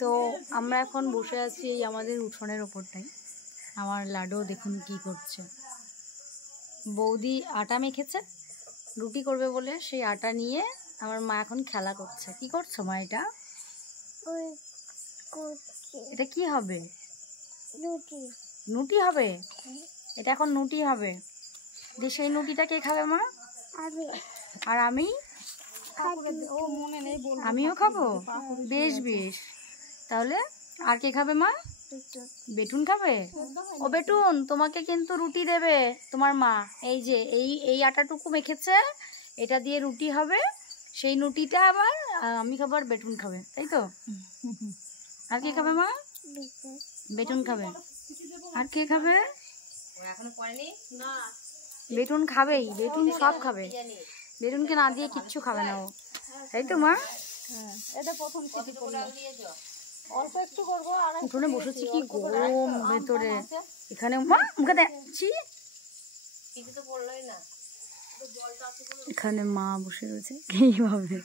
তো আমরা এখন বসে আছি এই আমাদের উঠোনের ওপরটাই। আমার লাডু দেখুন কি করছে। বৌদি আটা মেখেছে রুটি করবে বলে, সেই আটা নিয়ে আমার মা এখন খেলা করছে। কি করছো মা? এটা কি হবে? নুটি হবে। এটা এখন নুটি হবে। যে সেই নুটিটা কে খাবে মা? আর আমি? আমিও খাবো। বেশ বেশ, তাহলে আর কে খাবে মা? বেটুন খাবে। ও বেটুন, তোমাকে কিন্তু রুটি দেবে তোমার মা। এই যে এই আটাটুকু মেখেছে, এটা দিয়ে রুটি হবে। সেই রুটিটা আবার আমি খাবো আর বেটুন খাবে, তাই তো? আর কে খাবে মা? বেটুন খাবে। আর কে খাবে? বেটুন খাবেই। বেটুন সব খাবে। বেটুনকে না দিয়ে কিচ্ছু খাবে না ও, তাই তো মা? এটা প্রথম চিঠি পড়লো। অল্প একটু করবো। আর উঠোনে বসেছি, কি গরম ভেতরে। এখানে মা মুখে দেখছি, এখানে মা বসে রয়েছে এইভাবে।